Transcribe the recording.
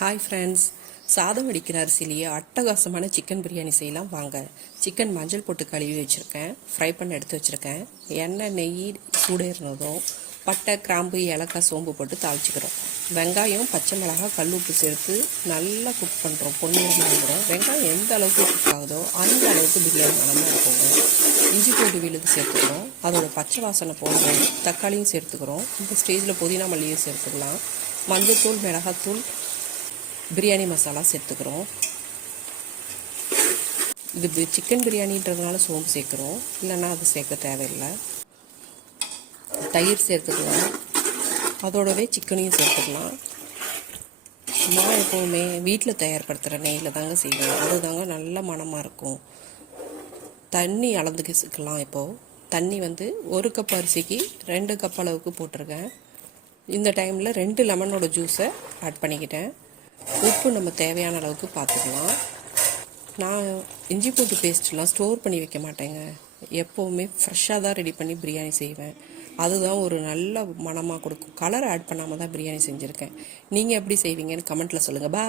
Hi friends, சாதம் வடிக்கிற அரிசிலேயே அட்டகாசமான சிக்கன் பிரியாணி செய்யலாம் வாங்க. சிக்கன் மஞ்சள் போட்டு கழுவி வச்சுருக்கேன், ஃப்ரை பண்ண எடுத்து வச்சுருக்கேன். எண்ணெய் நெய் சூடேறினதும் பட்டை கிராம்பு ஏலக்காய் சோம்பு போட்டு தாளிச்சிக்கிறோம். வெங்காயம் பச்சை மிளகாய் கல் உப்பு சேர்த்து நல்லா குக் பண்ணுறோம். பொன்னிறமாக வந்துடும். வெங்காயம் எந்த அளவுக்கு குக் ஆகுதோ அந்த அளவுக்கு பிரியாணி மனமாக இருக்குங்க. இஞ்சி பூண்டு விழுது சேர்த்துக்கிறோம். அதோட பச்சை வாசனை போடுறோம். தக்காளியும் சேர்த்துக்கிறோம். இந்த ஸ்டேஜில் புதினா மல்லியும் சேர்த்துக்கலாம். மஞ்சள்தூள் மிளகாத்தூள் பிரியாணி மசாலா சேர்த்துக்கிறோம். இது சிக்கன் பிரியாணின்றதுனால சோம்பு சேர்க்குறோம், இல்லைன்னா அது சேர்க்க தேவையில்லை. தயிர் சேர்த்துக்கலாம். அதோடவே சிக்கனையும் சேர்த்துக்கலாம். நான் எப்போவுமே வீட்டில் தயார்படுத்துகிற நெய்யில் தாங்க செய்வேன். அதுதாங்க நல்ல மணமாக இருக்கும். தண்ணி அளந்துக்கலாம். இப்போது தண்ணி ஒரு கப் அரிசிக்கு 2 கப் அளவுக்கு போட்டிருக்கேன். இந்த டைமில் 2 லெமனோட ஜூஸை ஆட் பண்ணிக்கிட்டேன். உப்பு நம்ம தேவையான அளவுக்கு பார்த்துக்கலாம். நான் இஞ்சி பூண்டு பேஸ்ட்லாம் ஸ்டோர் பண்ணி வைக்க மாட்டேங்க. எப்போவுமே ஃப்ரெஷ்ஷாக தான் ரெடி பண்ணி பிரியாணி செய்வேன். அதுதான் ஒரு நல்ல மணமாக கொடுக்கும். கலர் ஆட் பண்ணாமல் தான் பிரியாணி செஞ்சுருக்கேன். நீங்கள் எப்படி செய்வீங்கன்னு கமெண்ட்டில் சொல்லுங்கள். பாய்.